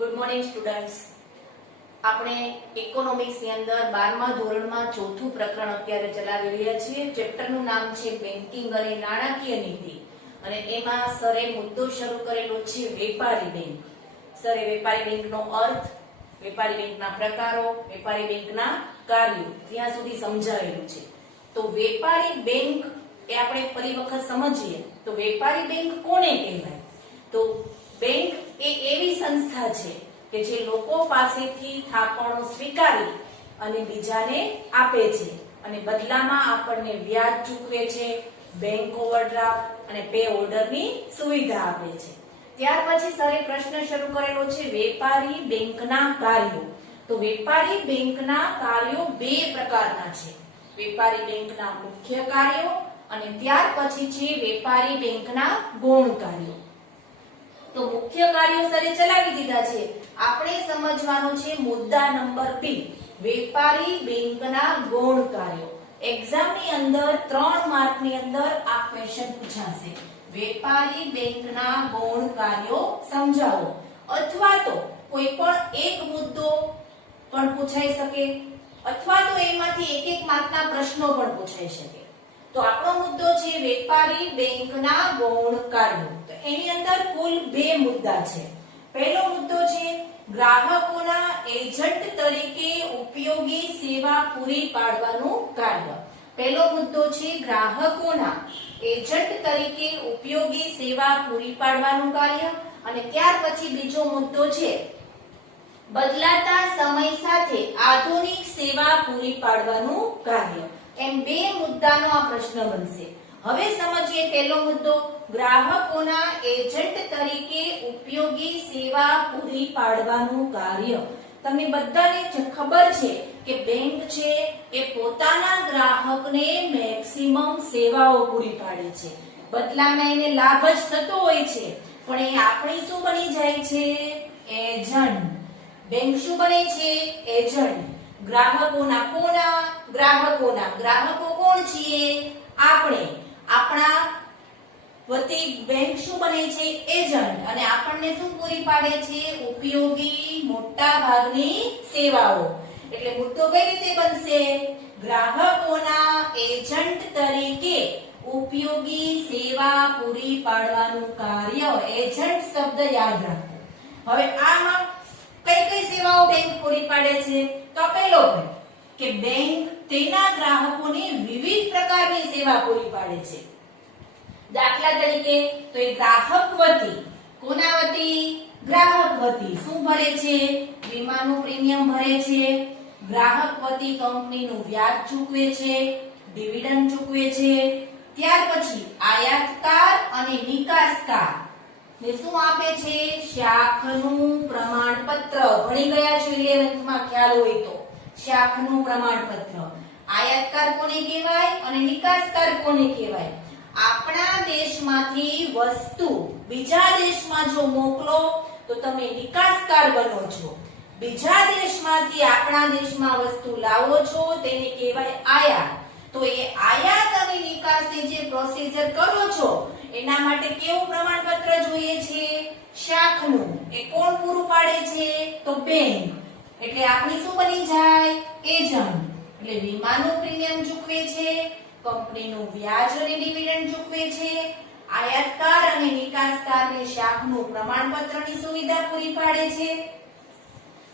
Good morning students. આપણે economics ની અંદર 12મા ધોરણમાં ચોથું પ્રકરણ અત્યારે ચલાવી રહ્યા છીએ. ચેપ્ટરનું નામ છે બેન્કિંગ અને નાણાકીય નીતિ અને એમાં સરે મુદ્દો શરૂ કરેલો છે વેપારી બેંક. સરે વેપારી બેંકનો અર્થ, વેપારી બેંકના પ્રકારો, વેપારી બેંકના કાર્યો ત્યાં સુધી સમજાવેલું છે. તો વેપારી બેંક એ આપણે ફરી વખત સમજીએ તો વેપારી બેંક કોને કહેવાય? તો બેંક એ એવી સંસ્થા છે કે જે લોકો પાસેથી થાપણો સ્વીકારી અને બીજાને આપે છે અને બદલામાં આપણને વ્યાજ ચૂકવે છે, બેંક ઓવરડ્રાફ્ટ અને પે ઓર્ડરની સુવિધા આપે છે. ત્યાર પછી સરે પ્રશ્ન શરૂ કરેલો છે વેપારી બેંકના કાર્યો. તો વેપારી બેંકના કાર્યો બે પ્રકારના છે. વેપારી બેંકના મુખ્ય કાર્યો અને ત્યાર પછી છે વેપારી બેંકના ગૌણ કાર્યો. તો મુખ્ય કાર્યો સરે ચલાવી દીધા છે. આપણે સમજવાનું છે મુદ્દા નંબર બી, વેપારી બેંકના ગૌણ કાર્યો. એક્ઝામ ની અંદર 3 માર્ક ની અંદર આ ક્વેશ્ચન પૂછાશે. વેપારી બેંકના ગૌણ કાર્યો સમજાવો. અથવા તો કોઈ પણ એક મુદ્દો પણ પૂછાઈ શકે અથવા તો એમાંથી એક માર્કના પ્રશ્નો પણ પૂછાઈ શકે. તો આપણો મુદ્દો છે વેપારી બેંકના ગૌણ કાર્યો. તો એની અંદર કુલ 2 મુદ્દા છે. પહેલો મુદ્દો છે ગ્રાહકોના એજન્ટ તરીકે ઉપયોગી સેવા પૂરી પાડવાનું કાર્ય. પહેલો મુદ્દો છે ગ્રાહકોના એજન્ટ તરીકે ઉપયોગી સેવા પૂરી પાડવાનું કાર્ય અને ત્યાર પછી બીજો મુદ્દો છે બદલાતા સમય સાથે આધુનિક સેવા પૂરી પાડવાનું કાર્ય. એમ 2 મુદ્દાનો આ પ્રશ્ન બનશે. હવે સમજીએ પહેલો મુદ્દો, ગ્રાહકોના એજન્ટ તરીકે ઉપયોગી સેવા પૂરી પાડવાનું કાર્ય. તમને બધાને ખબર છે કે બેંક છે એ પોતાના ગ્રાહકને મેક્સિમમ સેવાઓ પૂરી પાડે છે. બદલામાં એને લાભ જ થતો હોય છે, પણ એ આપણી શું બની જાય છે? એજન્ટ. બેંક શું બને છે? એજન્ટ. ગ્રાહકોના કોના? ગ્રાહકોના. ગ્રાહકો કોણ છીએ? આપણે. આપણા વતી બેંક શું બને છે? એજન્ટ. અને આપણને શું પૂરી પાડે છે? ઉપયોગી મોટા ભાગની સેવાઓ. એટલે મુદ્દો કઈ રીતે બનશે? ગ્રાહકોના એજન્ટ તરીકે ઉપયોગી સેવા પૂરી પાડવાનું કાર્ય. એજન્ટ શબ્દ યાદ રાખો. હવે આમાં કઈ કઈ સેવાઓ બેંક પૂરી પાડે છે? તો પહેલો કે બેંક તેના ગ્રાહકોને વિવિધ પ્રકારની સેવા પૂરી પાડે છે. દાખલા તરીકે તો એ ગ્રાહક વતી, કોના વતી? ગ્રાહક વતી શું ભરે છે? વીમાનું પ્રીમિયમ ભરે છે. ગ્રાહક વતી કંપનીનું વ્યાજ ચૂકવે છે, ડિવિડન્ડ ચૂકવે છે. ત્યાર પછી આયાતકાર અને નિકાસકાર ને શું આપે છે? શાખનું પ્રમાણપત્ર. ભણી ગયા છો 11th માં, ખ્યાલ હોય તો. શાખનું પ્રમાણપત્ર. આયાતકાર કોને કહેવાય અને નિકાસકાર કોને કહેવાય? આપણા દેશમાંથી વસ્તુ બીજા દેશમાં જો મોકલો તો તમે નિકાસકાર બનો છો. બીજા દેશમાંથી આપણા દેશમાં વસ્તુ લાવો છો તેને કહેવાય આયાત. તો એ આયાત અને નિકાસની જે પ્રોસીજર કરો છો એના માટે કેવું પ્રમાણપત્ર જોઈએ છે? શાખનું. એ કોણ પૂરું પાડે છે? તો બેંક. એટલે આપણી શું બની જાય? એજન્ટ. એટલે વીમાનું પ્રીમિયમ ચૂકવે છે, કંપનીનું વ્યાજ અને ડિવિડન્ડ ચૂકવે છે, આયાતકાર અને નિકાસકારને શાખનું પ્રમાણપત્રની સુવિધા પૂરી પાડે છે,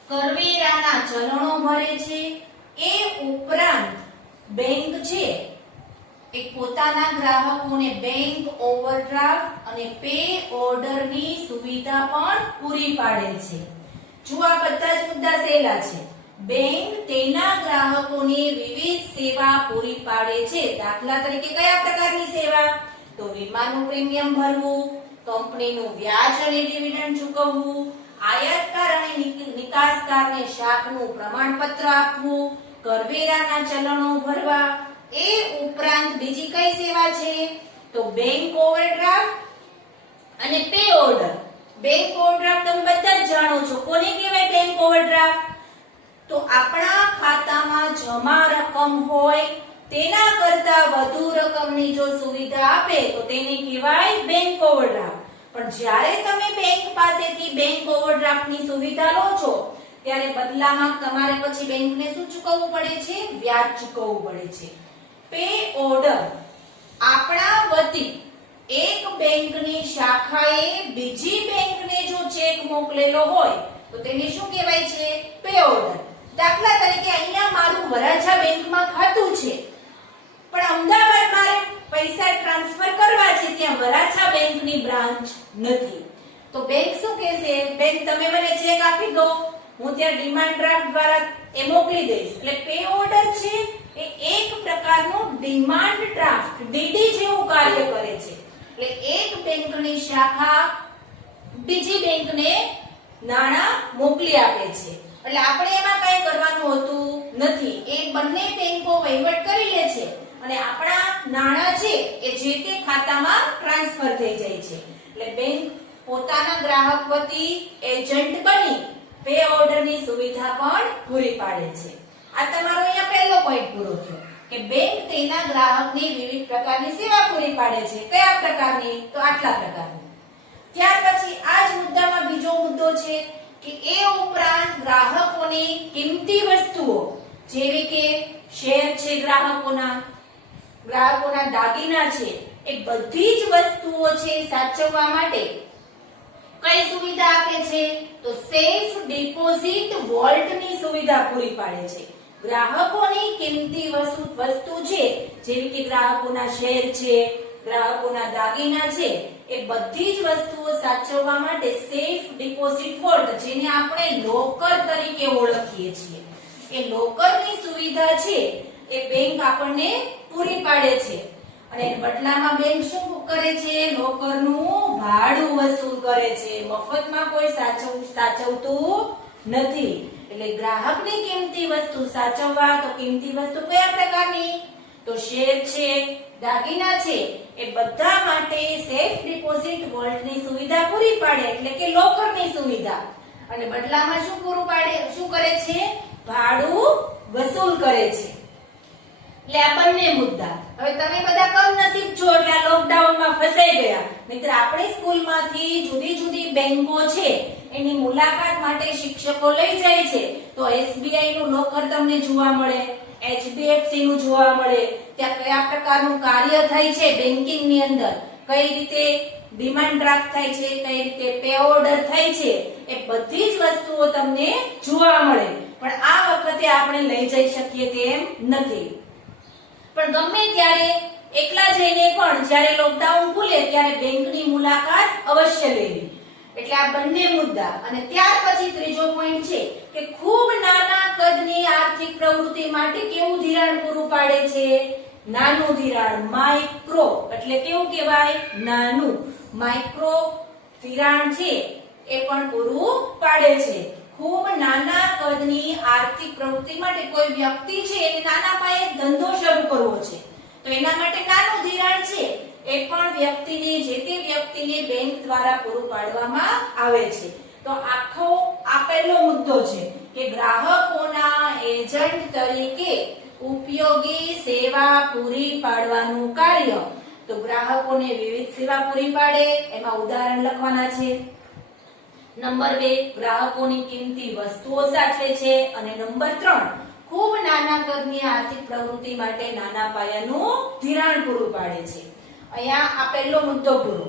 કરવેરાના ચલણો ભરે છે. એ ઉપરાંત બેંક છે એ પોતાના ગ્રાહકોને બેંક ઓવરડ્રાફ્ટ અને પે ઓર્ડરની સુવિધા પણ પૂરી પાડે છે. જો આ બધા જ મુદ્દા સહેલા છે. બેંક તેના ગ્રાહકોને વિવિધ સેવા પૂરી પાડે છે. દાખલા તરીકે કયા પ્રકારની સેવા? તો વીમાનું પ્રીમિયમ ભરવું, કંપનીનું વ્યાજ અને ડિવિડન્ડ ચૂકવવું, આયાતકાર અને નિકાસકારને શાખનું પ્રમાણપત્ર આપવું, કરવેરાના ચલણો ભરવા. એ ઉપરાંત બીજી કઈ સેવા છે? તો બેંક ઓવરડ્રાફ્ટ અને પે ઓર્ડર. બેંક ઓવરડ્રાફ્ટ તમે બધા જ જાણો છો. કોને કહેવાય બેંક ઓવરડ્રાફ્ટ? તો આપણા ખાતામાં જમા રકમ હોય તેના કરતા વધુ રકમની જો સુવિધા આપે તો તેને કહેવાય બેંક ઓવરડ્રાફ્ટ. પણ જ્યારે તમે બેંક પાસેથી બેંક ઓવરડ્રાફ્ટ ઓવરડ્રાફ્ટની સુવિધા લો છો ત્યારે બદલામાં તમારે પછી બેંકને શું ચૂકવવું પડે છે? વ્યાજ ચૂકવવું પડે છે. પે ઓર્ડર આપણા વતી એક બેંકની શાખાએ બીજી બેંકને જો ચેક મોકલેલો હોય તો તેને શું કહેવાય છે? Pay order. દાખલા તરીકે અહીંયા મારું વરાછા બેંકમાં ખાતું છે પણ અમદાવાદ મારે પૈસા ટ્રાન્સફર કરવા છે, ત્યાં વરાછા બેંકની બ્રાન્ચ નથી. તો બેંક શું કહેશે? બેંક તમે મને ચેક આપી દો, હું ત્યાં ડિમાન્ડ ડ્રાફ્ટ દ્વારા એ મોકલી દઈશ. એટલે પે ઓર્ડર છે એ એક પ્રકારનું ડિમાન્ડ ડ્રાફ્ટ ડીડી જેવું કાર્ય કરે છે. એટલે એક બેંકની શાખા બીજી બેંકને નાણાં મોકલી આપે છે. એટલે આપણે એમાં કઈ કરવાનું હોતું નથી. એ બંને બેંકો વહીવટ કરી લે છે અને આપણા નાણાં છે એ જે તે ખાતામાં ટ્રાન્સફર થઈ જાય છે. એટલે બેંક પોતાના ગ્રાહક વતી એજન્ટ બની પે ઓર્ડરની સુવિધા પણ પૂરી પાડે છે. આ તમારો અહીંયા પહેલો પોઈન્ટ પૂરો થયો કે બેંક તેના ગ્રાહકને વિવિધ પ્રકારની સેવા પૂરી પાડે છે. કયા પ્રકારની? તો આટલા પ્રકારની. ત્યાર પછી આ જ મુદ્દામાં બીજો મુદ્દો છે કે એ ઉપરાંત ગ્રાહકોને કિંમતી વસ્તુઓ જેવી કે શેર છે, ગ્રાહકોના દાગીના છે, એ બધી જ વસ્તુઓ છે સાચવવા માટે કઈ સુવિધા આપે છે? તો સેફ ડિપોઝિટ વોલ્ટની સુવિધા પૂરી પાડે છે. ગ્રાહકોની કિંમતી વસ્તુ છે જેવી કે ગ્રાહકોના શેર છે, ગ્રાહકોના દાગીના છે, એ બધી જ વસ્તુઓ સાચવવા માટે સેફ ડિપોઝિટ વોલ્ટ, જેને આપણે લોકર તરીકે ઓળખીએ છીએ, એ લોકરની સુવિધા છે એ બેંક આપણને પૂરી પાડે છે. અને બદલામાં બેંક શું કરે છે? લોકરનું ભાડું વસૂલ કરે છે. મફતમાં કોઈ સાચવતું નથી. એટલે ગ્રાહકની કિંમતી વસ્તુ સાચવવા, તો કિંમતી વસ્તુ કયા પ્રકારની? તો શેર છે, દાગીના છે, એ બધા માટે સેફ ડિપોઝિટ વોલ્ટની સુવિધા પૂરી પાડે, એટલે કે લોકરની સુવિધા. અને બદલામાં શું પૂરું પાડે? શું કરે છે? ભાડું વસૂલ કરે છે. એટલે આ બંને મુદ્દા. હવે તમે બધા કમનસીબ છો એટલે આ લોકડાઉનમાં ફસાઈ ગયા. નહીંતર આપણી સ્કૂલમાંથી જુદી જુદી બેંકો છે એની મુલાકાત માટે શિક્ષકો લઈ જાય છે તો એસબીઆઈ નું લોકર તમને જોવા મળે, એચડીએફસી નું જોવા મળે, ત્યાં કયા પ્રકારનું કાર્ય થાય છે બેન્કિંગ ની અંદર, કઈ રીતે ડિમાન્ડ ડ્રાફ્ટ થાય છે, કઈ રીતે પે ઓર્ડર થાય છે, એ બધી જ વસ્તુઓ તમને જોવા મળે. પણ આ વખતે આપણે લઈ જઈ શકીએ તેમ નથી. પણ ગમે ત્યારે એકલા જઈને પણ જ્યારે લોકડાઉન ખુલે ત્યારે બેંકની મુલાકાત અવશ્ય લેવી. એટલે આ બંને મુદ્દા. અને ત્યાર પછી ત્રીજો પોઈન્ટ છે કે ખૂબ નાના કદની આર્થિક પ્રવૃત્તિ માટે કેવું ધિરાણ પૂરું પાડે છે? નાનું ધિરાણ, માઇક્રો. એટલે કેવું કહેવાય? નાનું. માઇક્રો ધિરાણ છે એ પણ પૂરું પાડે છે. ખૂબ નાના કદની આર્થિક પ્રવૃત્તિ માટે કોઈ વ્યક્તિ છે એને નાના પાયે ધંધો શરૂ કરવો છે તો એના માટે નાનું ધિરાણ છે એ પણ વ્યક્તિને, જે તે વ્યક્તિને બેંક દ્વારા પૂરું પાડવામાં આવે છે. તો આખો આ પહેલો મુદ્દો છે કે ગ્રાહકોના એજન્ટ તરીકે ઉપયોગી સેવા પૂરી પાડવાનું કાર્ય. તો ગ્રાહકોને વિવિધ સેવા પૂરી પાડે, એમાં ઉદાહરણ લખવાના છે. નંબર 2, ગ્રાહકોની કિંમતી વસ્તુઓ સાચવે છે. અને નંબર 3, ખૂબ નાના કદની આર્થિક પ્રવૃત્તિ માટે નાના પાયાનું ધિરાણ પૂરું પાડે છે. અહીંયા આ પહેલો મુદ્દો પૂરો.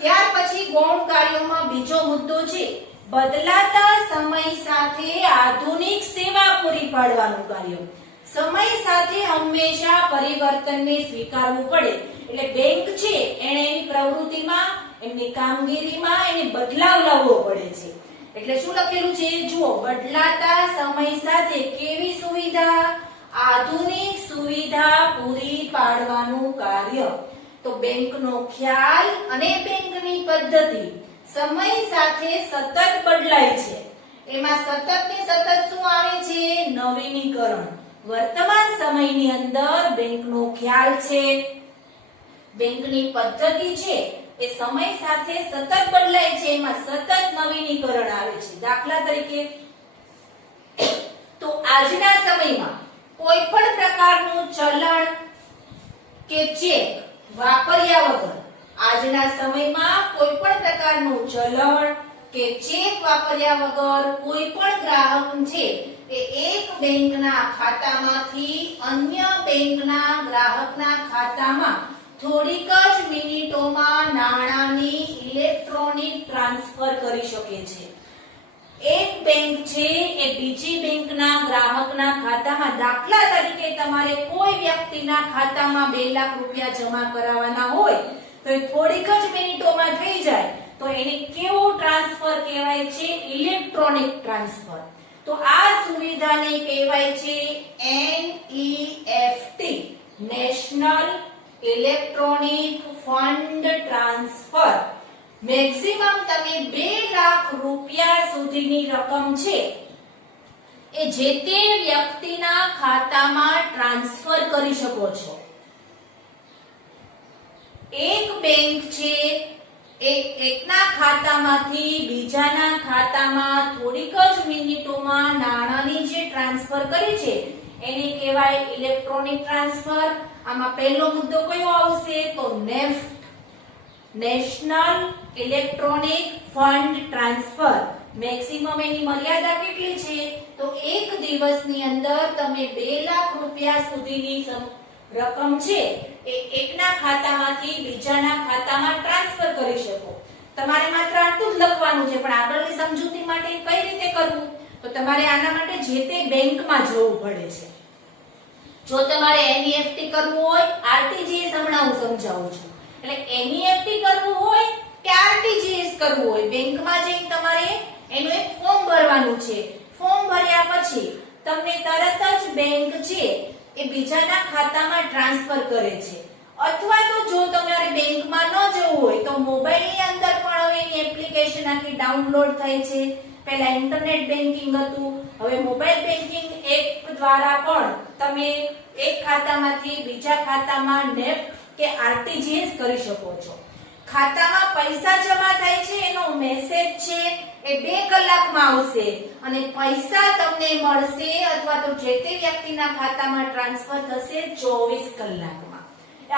ત્યાર પછી ગૌણ કાર્યોમાં બીજો મુદ્દો છે બદલાતા સમય સાથે આધુનિક સેવા પૂરી પાડવાનું કાર્ય. સમય સાથે હંમેશા પરિવર્તનને સ્વીકારવું પડે. એટલે બેંક છે એને એની પ્રવૃત્તિમાં, એમની કામગીરીમાં એને બદલાવ લાવવો પડે છે. એટલે શું લખેલું છે? જુઓ, બદલાતા સમય સાથે કેવી સુવિધા? આધુનિક સુવિધા પૂરી પાડવાનું કાર્ય. તો બેંકનો ખ્યાલ અને બેંકની પદ્ધતિ સમય સાથે સતત બદલાય છે. એમાં સતત ને સતત શું આવે છે? નવીનીકરણ. વર્તમાન સમયની અંદર બેંકનો ખ્યાલ છે, બેંકની પદ્ધતિ છે એ સમય સાથે સતત બદલાય છે, એમાં સતત નવીનીકરણ આવે છે. દાખલા તરીકે તો આજના સમયમાં કોઈ પણ પ્રકારનું ચલણ કે ચેક વાપર્યા વગર, આજના સમયમાં કોઈ પણ પ્રકારનું ચલણ કે ચેક વાપર્યા વગર કોઈ પણ ગ્રાહક છે એ એક બેંકના ખાતામાંથી અન્ય બેંકના ગ્રાહકના ખાતામાં થોડીક જ મિનિટોમાં નાણાંની ઇલેક્ટ્રોનિક ટ્રાન્સફર કરી શકે છે. એક બેંક છે એ બીજી બેંકના ગ્રાહકના ખાતામાં, દાખલા તરીકે તમારે કોઈ વ્યક્તિના ખાતામાં 2 લાખ રૂપિયા જમા કરાવવાના હોય તો એ થોડીક જ મિનિટોમાં થઈ જાય તો એને કેવું ટ્રાન્સફર કહેવાય છે? Electronic transfer. તો આ સુવિધાને કહેવાય છે NEFT, national electronic fund transfer. Maximum તમે 2 લાખ રૂપિયા સુધીની રકમ છે એ જે તે વ્યક્તિના ખાતામાં ટ્રાન્સફર કરી શકો છો. એક બેંક છે એકના ખાતામાંથી બીજાના ખાતામાં થોડીક જ મિનિટોમાં નાણાંની જે ટ્રાન્સફર કરી છે એને કહેવાય ઇલેક્ટ્રોનિક ટ્રાન્સફર. આમાં પહેલો મુદ્દો કયો આવશે? તો NEFT, national electronic fund transfer. Maximum એની મર્યાદા કેટલી છે? તો એક દિવસની અંદર તમે 2 લાખ રૂપિયા સુધીની રકમ છે એ એકના ખાતામાંથી બીજાના ખાતામાં ટ્રાન્સફર કરી શકો. તમારે માત્ર આટલું જ લખવાનું છે, પણ આગળની સમજૂતી માટે કઈ રીતે કરવું? તો તમારે આના માટે જે તે બેંકમાં જવું પડે છે. જો તમારે NEFT કરવું હોય, RTGS હમણાં હું સમજાવું છું. એટલે NEFT કરવું હોય કે RTGS કરવું હોય, બેંકમાં જઈને તમારે એનું એક ફોર્મ ભરવાનું છે. ફોર્મ ભર્યા પછી તમને તરત જ બેંક છે એ બીજાના ખાતામાં ટ્રાન્સફર કરે છે. અથવા તો જો તમારે બેંકમાં ન જવું હોય તો મોબાઈલની અંદર પણ હવે એની એપ્લિકેશન આખી ડાઉનલોડ થાય છે. પહેલા ઇન્ટરનેટ બેન્કિંગ હતું, હવે મોબાઈલ બેન્કિંગ એપ દ્વારા પણ તમે એક ખાતામાંથી બીજા ખાતામાં નેફ્ટ કે RTGS કરી શકો છો. ખાતામાં પૈસા જમા થાય છે એનો મેસેજ છે એ 2 કલાકમાં આવશે અને પૈસા તમને મળશે અથવા તો જે તે વ્યક્તિના ખાતામાં ટ્રાન્સફર થશે 24 કલાકમાં.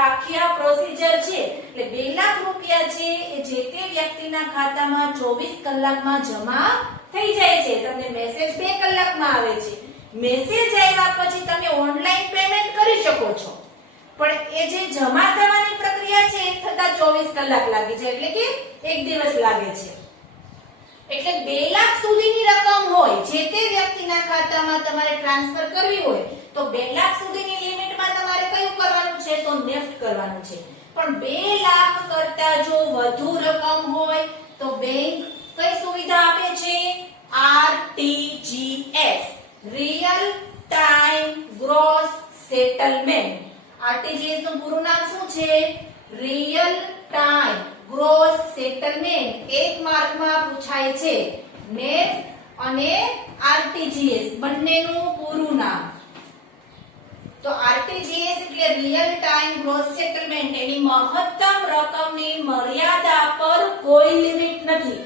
આખી આ પ્રોસીજર છે. એટલે 2 લાખ રૂપિયા છે એ જે તે વ્યક્તિના ખાતામાં 24 કલાકમાં જમા થઈ જાય છે. તમને મેસેજ 2 કલાકમાં આવે છે. મેસેજ આવ્યા પછી તમે ઓનલાઈન પેમેન્ટ કરી શકો છો, પણ એ જે જમા થવાની પ્રક્રિયા છે એ થતા 24 કલાક લાગે છે, એટલે કે 1 દિવસ લાગે છે. એટલે 2 લાખ સુધીની રકમ હોય જે તે વ્યક્તિના ખાતામાં તમારે ટ્રાન્સફર કરવી હોય તો 2 લાખ સુધીની લિમિટમાં તમારે કયું કરવાનું છે? તો નેફ્ટ કરવાનું છે. પણ 2 લાખ કરતા જો વધુ રકમ હોય તો બેંક કઈ સુવિધા આપે છે? RTGS, real time gross settlement. RTGS નું પૂરું નામ શું છે? Real time gross settlement. એક માર્કમાં પૂછાય છે. નેફ્ટ અને RTGS બંનેનું પૂરું નામ. તો RTGS એટલે રિયલ ટાઈમ ગ્રોસ સેટલમેન્ટ. એની મહત્તમ રકમની મર્યાદા પર કોઈ લિમિટ નથી.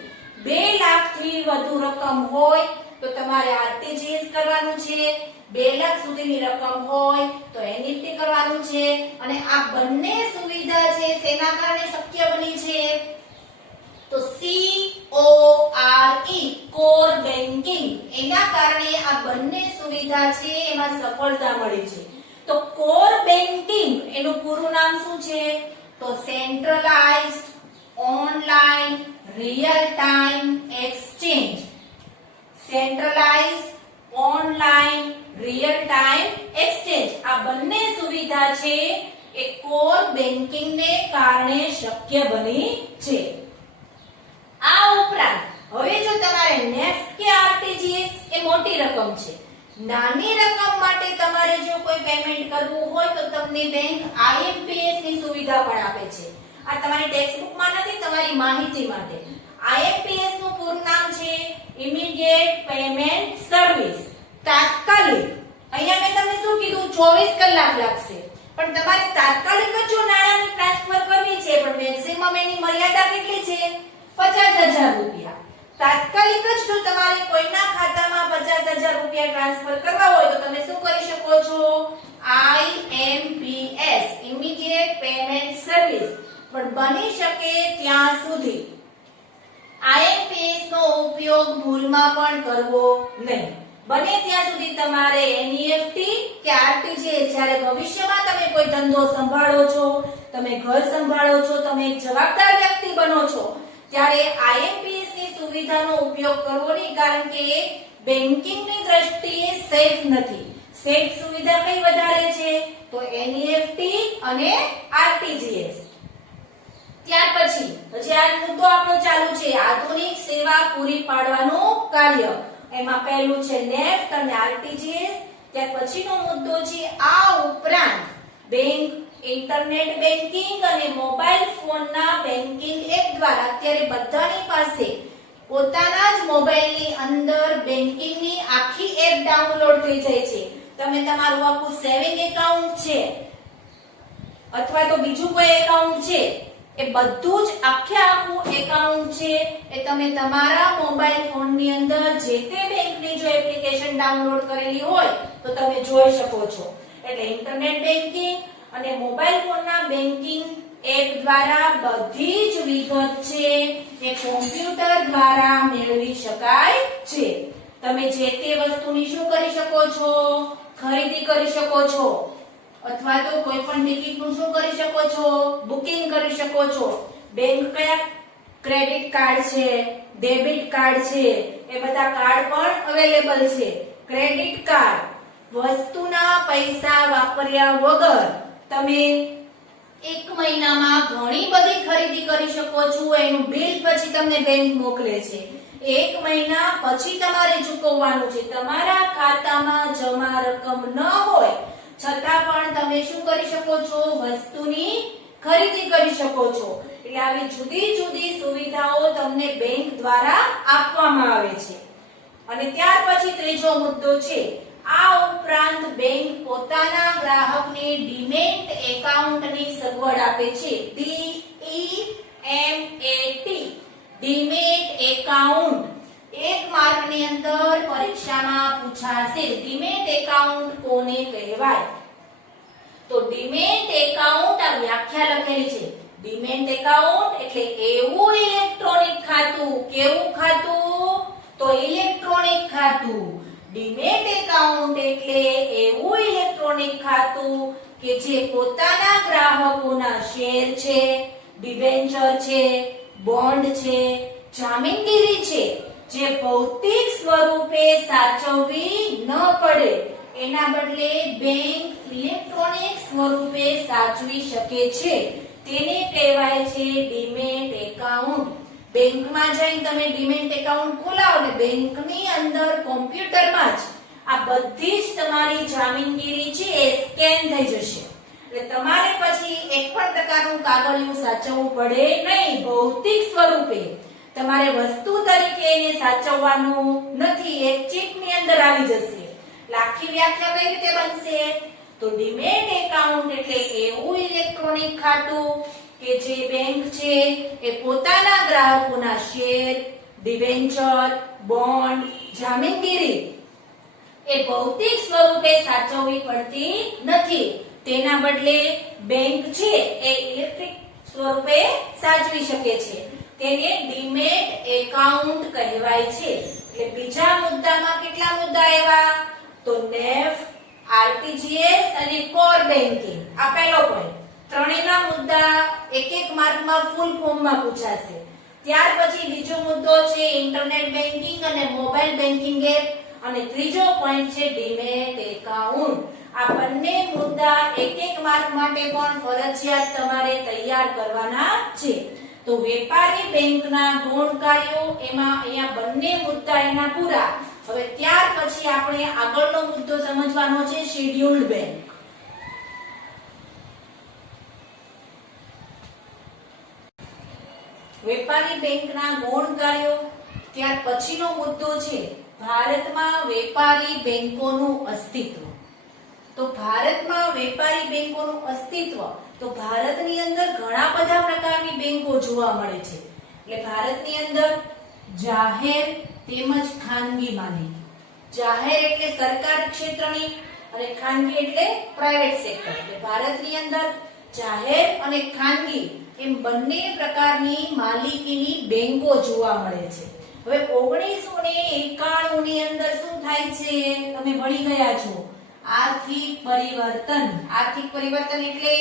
2 લાખથી વધુ રકમ હોય તો તમારે RTGS કરવાનું છે. 2 લાખ સુધીની રકમ હોય તો NEFT કરવાનું છે. અને આ બંને સુવિધા છે શેના કારણે શક્ય બની છે? તો CORE, કોર બેન્કિંગ, એના કારણે આ બંને સુવિધા છે એમાં સફળતા મળી છે. તો કોર બેન્કિંગ એનું પૂરું નામ શું છે? તો centralised online real time exchange. Centralised online real time exchange. આ બંને સુવિધા છે એ કોર બેન્કિંગને કારણે શક્ય બની છે. આ ઉપરાંત હવે જો તમારે નેફ્ટ કે RTGS એ મોટી રકમ છે, નાની રકમ માટે તમારે જો કોઈ પેમેન્ટ કરવું હોય તો તમને બેંક IMPS ની સુવિધા પણ આપે છે. આ તમારી ટેક્સ્ટ બુકમાં નથી, તમારી માહિતી માટે. IMPS નું પૂરું નામ છે ઇમિડિયેટ પેમેન્ટ સર્વિસ, તાત્કાલિક. અહીંયા મેં તમને શું કીધું? 24 કલાક લાગશે, પણ તમારે તાત્કાલિક જ જો નાણાંની ટ્રાન્સફર કરવી છે, પણ મેક્સિમમ એની મર્યાદા કેટલી છે? 50,000 રૂપિયા. તાત્કાલિક જ જો તમારે કોઈના ખાતામાં 50,000 રૂપિયા ટ્રાન્સફર કરવા હોય તો તમે શું કરી શકો છો? IMPS, immediate payment service. પણ બની શકે ત્યાં સુધી આઈએમપીએસ નો ઉપયોગ ભૂલમાં પણ કરવો નહીં. બને ત્યાં સુધી તમારે એનઈએફટી કે આરટીજીએસ, જ્યારે ભવિષ્યમાં તમે કોઈ ધંધો સંભાળો છો, તમે ઘર સંભાળો છો, તમે એક જવાબદાર વ્યક્તિ બનો છો, ત્યારે આઈએમપીએસ ની સુવિધાનો ઉપયોગ કરવો નહીં, કારણ કે એ બેન્કિંગની દ્રષ્ટિએ સેફ નથી. સેફ સુવિધા કઈ વધારે છે? તો એનઈએફટી અને આરટીજીએસ. ત્યાર પછી હજી આ મુદ્દો આપણો ચાલુ છે, આધુનિક સેવા પૂરી પાડવાનું કાર્ય. એમાં પહેલું છે નેફ્ટ અને આરટીજીએસ. ત્યાર પછીનો મુદ્દો છે આ ઉપરાંત બેંક, ઇન્ટરનેટ બેન્કિંગ અને મોબાઈલ ફોનના બેન્કિંગ એપ દ્વારા અત્યારે બધાની પાસે પોતાના જ મોબાઈલની અંદર બેન્કિંગની આખી એપ ડાઉનલોડ થઈ જાય છે. તમે તમારું આખું સેવિંગ એકાઉન્ટ છે અથવા તો બીજું કોઈ એકાઉન્ટ છે, એ બધું જ આખું એકાઉન્ટ છે એ તમે તમારા મોબાઈલ ફોનની અંદર જે તે બેંકની જો એપ્લિકેશન ડાઉનલોડ કરેલી હોય તો તમે જોઈ શકો છો. એટલે ઇન્ટરનેટ બેન્કિંગ અને મોબાઈલ ફોનના બેન્કિંગ એપ દ્વારા બધી જ વિગત છે એ કોમ્પ્યુટર દ્વારા મેળવી શકાય છે. તમે જે તે વસ્તુની શું કરી શકો છો? ખરીદી કરી શકો છો, અથવા તો કોઈ પણ ટિકિટનું શું કરી શકો છો? બુકિંગ કરી શકો છો. બેંક કયા ક્રેડિટ કાર્ડ છે, ડેબિટ કાર્ડ છે, એ બધા કાર્ડ પણ અવેલેબલ છે. ક્રેડિટ કાર્ડ વસ્તુના પૈસા વાપર્યા વગર તમે એક મહિનામાં ઘણી બધી ખરીદી કરી શકો છો. એનું બિલ પછી તમને બેંક મોકલે છે. એક મહિના પછી તમારે ચૂકવવાનું છે. તમારા ખાતામાં જમા રકમ ન હોય છતાં પણ તમે શું કરી શકો છો? વસ્તુની ખરીદી કરી શકો છો. એટલે આવી જુદી જુદી સુવિધાઓ તમને બેંક દ્વારા આપવામાં આવે છે. અને ત્યાર પછી ત્રીજો મુદ્દો છે, આ ઉપરાંત બેંક પોતાના ગ્રાહકને ડીમેટ એકાઉન્ટની સગવડ આપે છે. DEMAT, demat account. એક માર્કની અંદર પરીક્ષામાં પૂછાશે ડીમેટ એકાઉન્ટ કોને કહેવાય? તો ડીમેટ એકાઉન્ટ આ વ્યાખ્યા લખેલી છે. ડીમેટ એકાઉન્ટ એટલે એવું ઇલેક્ટ્રોનિક ખાતું. કેવું ખાતું? તો ઇલેક્ટ્રોનિક ખાતું. ડીમેટ એકાઉન્ટ એટલે એવું ઇલેક્ટ્રોનિક ખાતું કે જે પોતાના ગ્રાહકોના શેર છે, ડિબેન્ચર છે, બોન્ડ છે, જામીનગીરી છે, જે ભૌતિક સ્વરૂપે સાચવવી ન પડે, એના બદલે બેંક ઇલેક્ટ્રોનિક સ્વરૂપે સાચવી શકે છે, તેને કહેવાય છે ડીમેટ એકાઉન્ટ. બેંકમાં જઈને તમે ડીમેટ એકાઉન્ટ ખોલાવો ને બેંકની અંદર કોમ્પ્યુટરમાં જ આ બધી જ તમારી જામીનગીરી છે એ સ્કેન થઈ જશે. એટલે તમારે પછી એક પણ પ્રકારનું કાગળિયું સાચવવું પડે નહીં. ભૌતિક સ્વરૂપે તમારે વસ્તુ તરીકે એને સાચવવાનું નથી. એક ચિપની અંદર આવી જશે. આખી વ્યાખ્યા કઈ રીતે બનશે? તો ડીમેટ એકાઉન્ટ એટલે એવું ઇલેક્ટ્રોનિક ખાતું કે જે બેંક છે એ પોતાના ગ્રાહકોના શેર, ડિબેન્ચર, બોન્ડ, જામીનગીરી એ ભૌતિક સ્વરૂપે સાચવવી પડતી નથી. તેના બદલે બેંક છે એ ઇલેક્ટ્રિક સ્વરૂપે સાચવી શકે છે. તેને ડીમેટ એકાઉન્ટ કહેવાય છે. એટલે બીજા મુદ્દામાં કેટલા મુદ્દા આવ્યા? તો નેફ્ટ, આરટીજીએસ અને કોર બેન્કિંગ. આ પહેલો પોઈન્ટ. ત્રણેયના મુદ્દા એક એક માર્કમાં ફૂલ ફોર્મમાં પૂછાશે. ત્યાર પછી બીજો મુદ્દો છે ઇન્ટરનેટ બેન્કિંગ અને મોબાઈલ બેન્કિંગ એપ, અને ત્રીજો પોઈન્ટ છે ડીમેટ એકાઉન્ટ. આ બંને મુદ્દા એક એક માર્ક માટે પણ ફરજિયાત તમારે તૈયાર કરવાના છે. તો વેપારી બેંકના ગુણ કાર્યો, એમાં અહીંયા બંને મુદ્દા એના પૂરા. હવે ત્યાર પછી આપણે આગળનો મુદ્દો સમજવાનો છે શેડ્યુલ્ડ બેંક. વેપારી બેંકના ગુણ કાર્યો. ત્યાર પછીનો મુદ્દો છે ભારતમાં વેપારી બેંકોનું અસ્તિત્વ. તો ભારતમાં વેપારી બેંકોનું અસ્તિત્વ, તો ભારતની અંદર ઘણા બધા પ્રકારની બેંકો જોવા મળે છે. એટલે ભારતની અંદર જાહેર તેમજ ખાનગી માલિકી. જાહેર એટલે સરકારી ક્ષેત્રની અને ખાનગી એટલે પ્રાઇવેટ સેક્ટર. એટલે ભારતની અંદર જાહેર અને ખાનગી એમ બંને પ્રકારની માલિકીની બેંકો જોવા મળે છે. હવે 1991 ની અંદર શું થાય છે તમે ભણી ગયા છો, આર્થિક પરિવર્તન. આર્થિક પરિવર્તન એટલે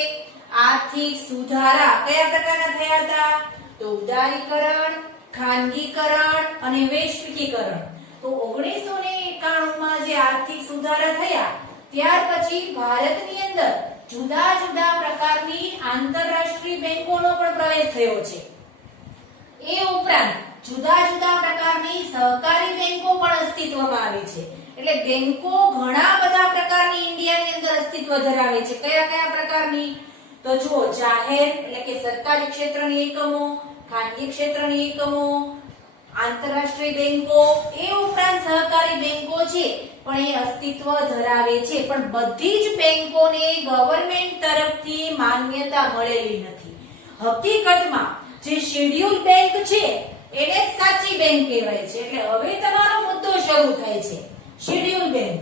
આર્થિક સુધારા કયા પ્રકારના થયા હતા? તો ઉદારીકરણ, ખાનગીકરણ અને વૈશ્વિકીકરણ. તો 1991 માં જે આર્થિક સુધારા થયા ત્યાર પછી ભારતની અંદર જુદા જુદા પ્રકારની આંતરરાષ્ટ્રીય બેંકોનો પણ પ્રવેશ થયો છે. એ ઉપરાંત જુદા જુદા પ્રકારની સહકારી બેંકો પણ અસ્તિત્વમાં આવી છે. એટલે બેંકો ઘણા બધા પ્રકારની ઇન્ડિયાની અંદર અસ્તિત્વ ધરાવે છે. કયા કયા પ્રકારની? તો જો જાહેર એટલે કે સરકારી ક્ષેત્રની એકમો, ખાનગી ક્ષેત્રની એકમો, આંતરરાષ્ટ્રીય બેંકો, એ ઉપરાંત સહકારી બેંકો છે પણ એ અસ્તિત્વ ધરાવે છે. પણ બધી જ બેંકોને ગવર્નમેન્ટ તરફથી માન્યતા મળેલી નથી. હકીકતમાં જે શેડ્યુલ બેંક છે એને સાચી બેંક કહેવાય છે. એટલે હવે તમારો મુદ્દો શરૂ થાય છે. શેડ્યુલ બેંક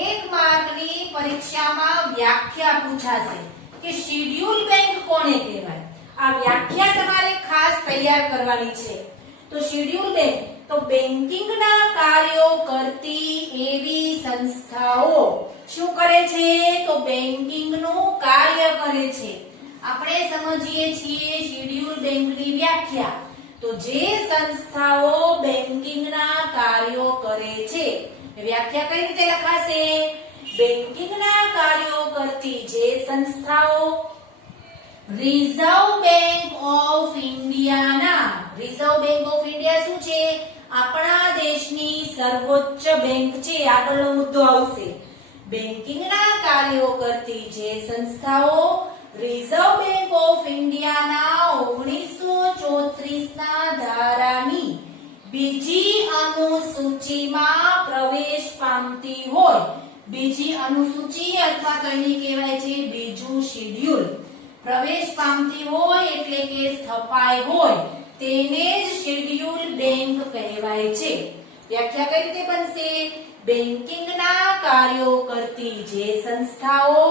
1 માર્કની પરીક્ષામાં વ્યાખ્યા પૂછાશે કે શેડ્યુલ બેંક કોને કહેવાય. આ વ્યાખ્યા તમારે ખાસ તૈયાર કરવાની છે. તો શેડ્યુલ બેંક તો બેન્કિંગના કાર્યો કરતી એવી સંસ્થાઓ શું કરે છે? તો બેન્કિંગનું કાર્ય કરે છે. આપણે સમજીએ છીએ શેડ્યુલ બેંકની વ્યાખ્યા. તો જે સંસ્થાઓ બેન્કિંગના કાર્યો કરે છે, વ્યાખ્યા કઈ રીતે લખાશે? બેન્કિંગના કાર્યો કરતી જે સંસ્થાઓ રિઝર્વ બેંક ઓફ ઇન્ડિયાના. રિઝર્વ બેંક ઓફ ઇન્ડિયા શું છે? આપણા દેશની સર્વોચ્ચ બેંક છે. આગળનો મુદ્દો આવશે. બેન્કિંગના કાર્યો કરતી જે સંસ્થાઓ રિઝર્વ બેંક ઓફ ઇન્ડિયાના 1934 ના ધારાની બીજી અનુસૂચિમાં પ્રવેશ પામતી હોય. બીજી અનુસૂચિ અથવા તો એને કહેવાય છે બીજું શેડ્યુલ. પ્રવેશ પામતી હોય એટલે કે સ્થપાઈ હોય તેને જ શેડ્યુલ બેંક કહેવાય છે. વ્યાખ્યા કઈ રીતે બનશે? બેન્કિંગના કાર્યો કરતી જે સંસ્થાઓ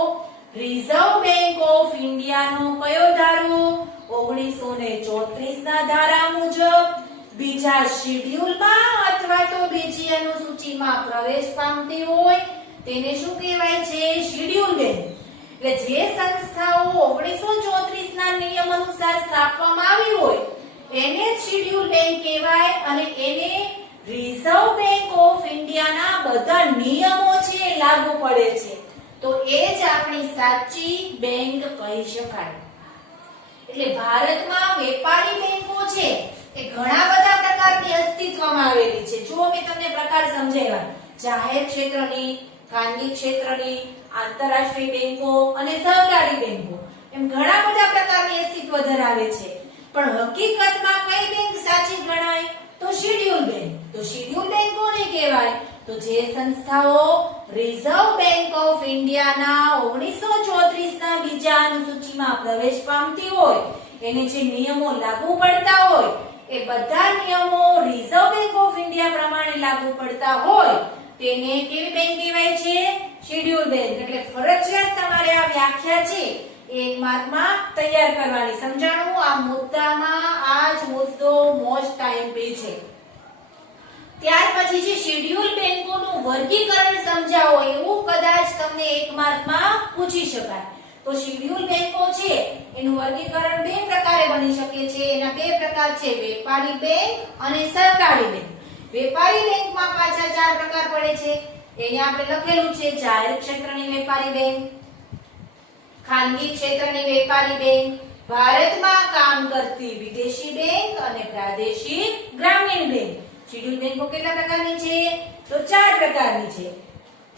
રિઝર્વ બેંક ઓફ ઇન્ડિયાનો કયો ધારો? 1934 ના ધારા મુજબ બીજા શેડ્યુલમાં અથવા તો બીજી અનુસૂચિમાં પ્રવેશ પામતી હોય તેને શું કહેવાય છે? Schedule bank. એટલે જે સંસ્થાઓ 1934 ના નિયમ અનુસાર સ્થાપવામાં આવી હોય એને જ શેડ્યુલ બેંક કહેવાય અને એને રિઝર્વ બેંક ઓફ ઇન્ડિયાના બધા નિયમો છે એ લાગુ પડે છે. તો એ જ આપણી સાચી બેંક કહી શકાય. એટલે ભારતમાં વેપારી બેંકો છે એ ઘણા બધા પ્રકારની અસ્તિત્વમાં આવેલી છે. જો મેં તમને પ્રકાર સમજાવ્યા, જાહેર ક્ષેત્રની, ખાનગી ક્ષેત્રની, આંતરરાષ્ટ્રીય બેંકો અને સહકારી બેંકો, એમ ઘણા બધા પ્રકારની અસ્તિત્વ ધરાવે છે. પણ હકીકતમાં કઈ બેંક સાચી ગણાય? તો શેડ્યુલ બેંક. તો શેડ્યુલ બેંક કોને કહેવાય? તો જે સંસ્થાઓ રિઝર્વ બેંક ઓફ ઇન્ડિયાના 1934 ના બીજા અનુસૂચિમાં પ્રવેશ પામતી હોય એને જે નિયમો લાગુ પડતા હોય એ બધા નિયમો રિઝર્વ બેંક ઓફ ઇન્ડિયા પ્રમાણે લાગુ પડતા હોય તેને કેવી બેંક કહેવાય છે? Schedule bank. એટલે ફરજિયાત તમારે આ વ્યાખ્યા છે 1 માર્કમાં તૈયાર કરવાની. સમજાણું? આ મુદ્દામાં આ જ મુદ્દો મોસ્ટ ટાઈમ પે છે. ત્યાર પછી જે શેડ્યુલ બેંકોનું વર્ગીકરણ સમજાવો એવું કદાચ તમને 1 માર્કમાં પૂછી શકાય. તો શેડ્યુલ બેંકો છે એનું વર્ગીકરણ બે પ્રકારે બની શકે છે. એના બે પ્રકાર છે, વેપારી બેંક અને સહકારી બેંક. વેપારી બેંકમાં પાછા 4 પ્રકાર પડે છે. અહીંયા આપણે લખેલું છે જાહેર ક્ષેત્રની વેપારી બેંક, ખાનગી ક્ષેત્રની વેપારી બેંક, ભારતમાં કામ કરતી વિદેશી બેંક અને પ્રાદેશિક ગ્રામીણ બેંક. શેડ્યુલ બેંકો કેટલા પ્રકારની છે? તો 4 પ્રકારની છે.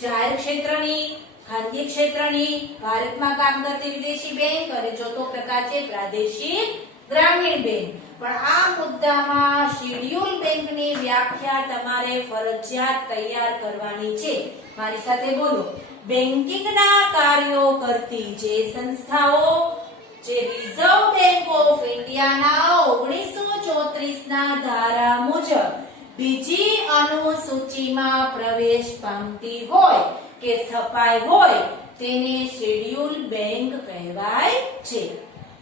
જાહેર ક્ષેત્રની, ખાનગી ક્ષેત્રની, ભારતમાં કામ કરતી વિદેશી બેંક અને ચોથો પ્રકાર છે પ્રાદેશિક ગ્રામીણ બેંક. પણ આ મુદ્દામાં શેડ્યુલ બેંકની વ્યાખ્યા તમારે ફરજિયાત તૈયાર કરવાની છે. મારી સાથે બોલો. બેન્કિંગના કાર્યો કરતી જે સંસ્થાઓ જે રિઝર્વ બેંક ઓફ ઇન્ડિયાના 1934 ના ધારા મુજબ બીજી અનુસૂચિમાં પ્રવેશ પામતી હોય કે સ્થપાઈ હોય તેને શેડ્યુલ બેંક કહેવાય છે.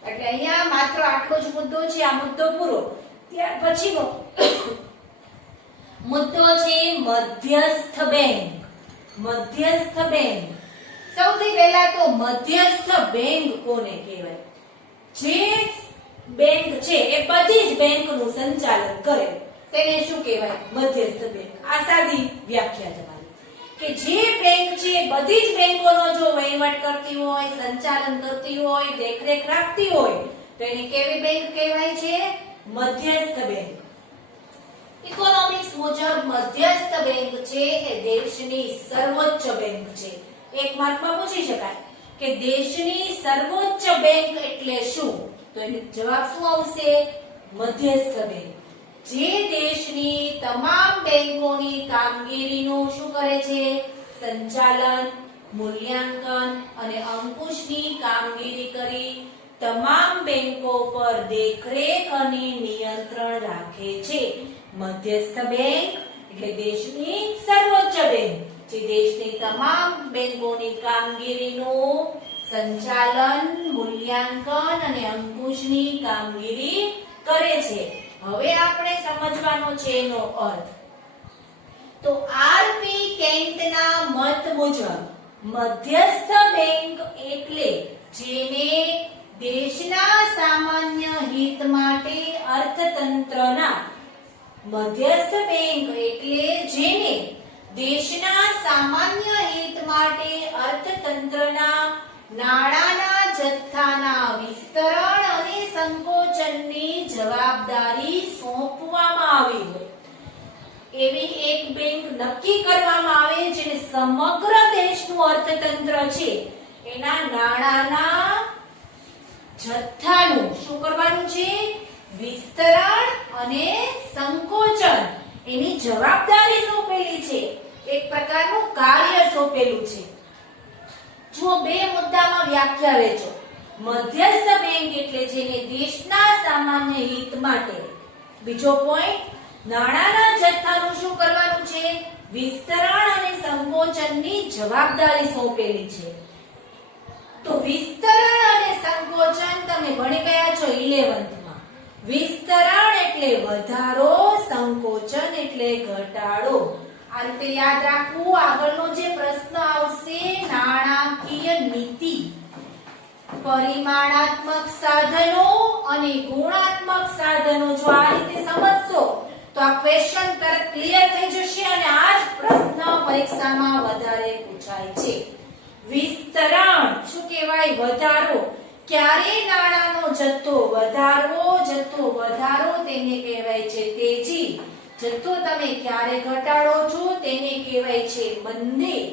એટલે અહીંયા માત્ર આટલો જ મુદ્દો છે, આ મુદ્દો પૂરો. ત્યાર પછીનો મુદ્દો છે મધ્યસ્થ બેંક. મધ્યસ્થ બેંક. સૌથી પહેલા તો મધ્યસ્થ બેંક કોને કહેવાય? જે બેંક છે એ બધી જ બેંકનું સંચાલન કરે તેને શું કહેવાય? મધ્યસ્થ બેંક. આ સાદી વ્યાખ્યા તમારી કે જે બેંક છે બધી જ બેંકોનો જો વહીવટ કરતી હોય, સંચાલન કરતી હોય, દેખરેખ રાખતી હોય તો એને કેવી બેંક કહેવાય છે? મધ્યસ્થ બેંક. ઇકોનોમિક્સ મુજબ મધ્યસ્થ બેંક છે એ દેશની સર્વોચ્ચ બેંક છે. એક માર્કમાં પૂછી શકાય કે દેશની સર્વોચ્ચ બેંક એટલે શું? તો એનો જવાબ શું આવશે? મધ્યસ્થ બેંક. જે દેશની તમામ બેંકોની કામગીરીનું શું કરે છે? સંચાલન, મૂલ્યાંકન અને અંકુશની કામગીરી કરી તમામ બેંકો પર દેખરેખ અને નિયંત્રણ રાખે છે. મધ્યસ્થ બેંક એટલે દેશની સર્વોચ્ચ બેંક જે દેશની તમામ બેંકોની કામગીરીનું સંચાલન, મૂલ્યાંકન અને અંકુશની કામગીરી કરે છે. હવે આપણે સમજવાનો છે એનો અર્થ. તો આરપી કેન્ટના મત મુજબ મધ્યસ્થ બેંક એટલે જેને દેશના સામાન્ય હિત માટે અર્થતંત્રના મધ્યસ્થ બેંક એટલે જેને દેશના સામાન્ય હિત માટે અર્થતંત્રના નાણાંના જથ્થાના વિસ્તરણ અને સંકોચનની જવાબદારી સોંપવામાં આવી હોય એવી એક બેંક નક્કી કરવામાં આવે જેને સમગ્ર દેશનું અર્થતંત્ર છે એના નાણાંના જથ્થાનું શું કરવાનું છે? વિસ્તરણ અને સંકોચન એની જવાબદારી સોંપેલી છે. એક પ્રકારનું કાર્ય સોંપેલું છે. જો બે મુદ્દામાં વ્યાખ્યા વેચો. મધ્યસ્થ બેંક એટલે જેને દેશના સામાન્ય હિત માટે. બીજો પોઈન્ટ, નાણાંના જથ્થાનું શું કરવાનું છે? વિસ્તરણ અને સંકોચનની જવાબદારી સોંપેલી છે. તો વિસ્તરણ અને સંકોચન તમે ભણી ગયા છો 11th માં. વિસ્તરણ એટલે વધારો, સંકોચન એટલે ઘટાડો. આ રીતે યાદ રાખવું. આગળનો જે પ્રશ્ન આવશે નાણાકીય નીતિ, પરિમાણાત્મક સાધનો અને ગુણાત્મક સાધનો જો આ રીતે સમજશો તો આ ક્વેશ્ચન તરત ક્લિયર થઈ જશે અને આ જ પ્રશ્ન પરીક્ષામાં વધારે પૂછાય છે. વિસ્તરણ શું કહેવાય? વધારો. ક્યારે નાણાંનો જથ્થો વધારો તેને કહેવાય છે તેજી. જથ્થો તમે ક્યારે ઘટાડો છો તેને કહેવાય છે મંદી.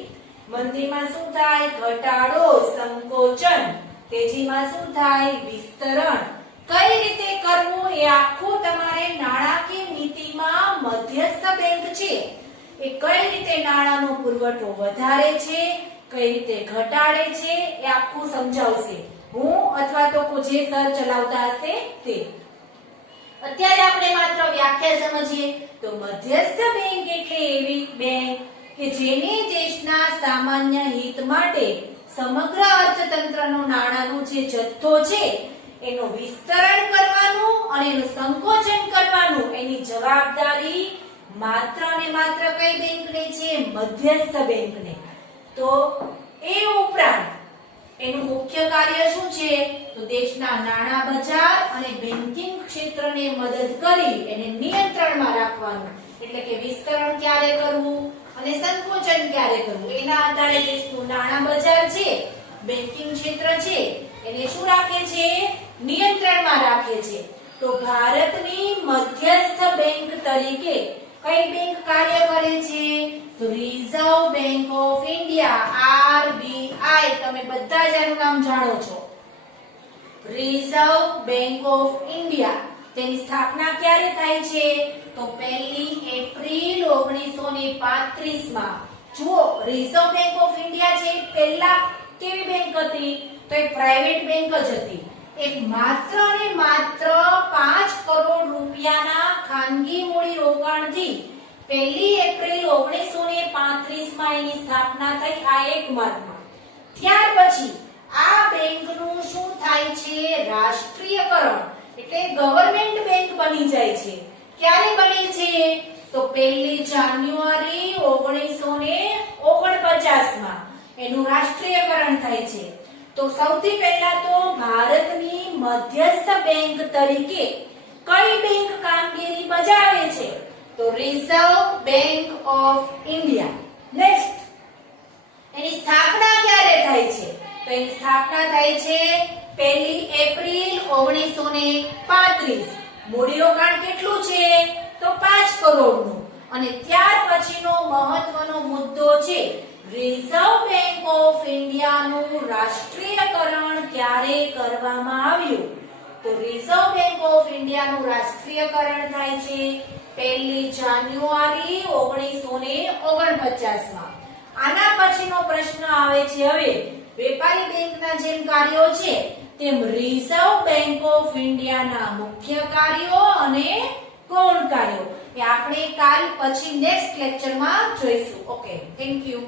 મંદીમાં શું થાય? ઘટાડો, સંકોચન. તેજીમાં શું થાય? વિસ્તરણ. કઈ રીતે કરવું એ આખું તમારે નાણાકીય નીતિમાં મધ્યસ્થ બેંક છે એ કઈ રીતે નાણાંનો પુરવઠો વધારે છે, કઈ રીતે ઘટાડે છે એ આખું સમજાવશે હું અથવા તો જે સર ચલાવતા હશે તે. અત્યારે આપણે માત્ર વ્યાખ્યા સમજીએ તો મધ્યસ્થ બેંક એટલે એવી બેંક કે જેને દેશના સામાન્ય હિત માટે સમગ્ર અર્થતંત્રનો નાણાંનો જે જથ્થો છે એનું વિસ્તરણ કરવાનું અને એનું સંકોચન કરવાનું એની જવાબદારી માત્ર ને માત્ર કઈ બેંકને છે? મધ્યસ્થ બેંકને. તો એ ઉપરાંત એનું મુખ્ય કાર્ય શું છે? તો દેશના નાણાં બજાર અને બેન્કિંગ ક્ષેત્રને મદદ કરી એને નિયંત્રણમાં રાખવાનું. એટલે કે વિસ્તરણ ક્યારે કરવું અને સંકોચન ક્યારે કરવું એના આધારે દેશનું નાણાં બજાર છે, બેન્કિંગ ક્ષેત્ર છે એને શું રાખે છે? નિયંત્રણમાં રાખે છે. તો ભારતની મધ્યસ્થ બેંક તરીકે કઈ બેંક કાર્ય કરે છે? તો Reserve Bank of India RBI. તમે બધા જ આનું નામ જાણો છો. રિઝર્વ બેંક ઓફ ઇન્ડિયા તેની સ્થાપના ક્યારે થાય છે? તો 1 એપ્રિલ 1935 માં. જુઓ, રિઝર્વ બેંક ઓફ ઇન્ડિયા છે પહેલા કેવી બેંક હતી? તો એ પ્રાઇવેટ બેંક જ હતી. એ માત્ર ને માત્ર 5 કરોડ રૂપિયાના ખાનગી મૂડી રોકાણથી 1 એપ્રિલ 1935 માં એની સ્થાપના થઈ. આ એક માર્કમાં. ત્યાર પછી આ બેંકનું શું થાય છે? રાષ્ટ્રીયકરણ, એટલે ગવર્નમેન્ટ બેંક બની જાય છે. ક્યારે બને છે? તો 1 જાન્યુઆરી 1949 માં એનું રાષ્ટ્રીયકરણ થાય છે. તો સૌથી પહેલા તો ભારતની મધ્યસ્થ બેંક તરીકે કઈ બેંક કામગીરી બજાવે છે? તો Reserve Bank of India. Next, એની સ્થાપના ક્યારે થાય છે? તો એની સ્થાપના થાય છે 1 એપ્રિલ 1935. મૂડી રોકાણ કેટલું છે? તો 5 કરોડનું. અને ત્યાર પછીનો મહત્વનો મુદ્દો છે રિઝર્વ બેંક ઓફ ઇન્ડિયાનું રાષ્ટ્રીયકરણ ક્યારે કરવામાં આવ્યું? તો રિઝર્વ બેંક ઓફ ઇન્ડિયાનું રાષ્ટ્રીયકરણ થાય છે 1 જાન્યુઆરી 1949 માં. આના પછીનો પ્રશ્ન આવે છે હવે વેપારી બેંકના જેમ કાર્યો છે તેમ રિઝર્વ બેંક ઓફ ઇન્ડિયાના મુખ્ય કાર્યો અને ગૌણ કાર્યો એ આપણે કાલ પછી નેક્સ્ટ લેક્ચરમાં જોઈશું. Okay, thank you.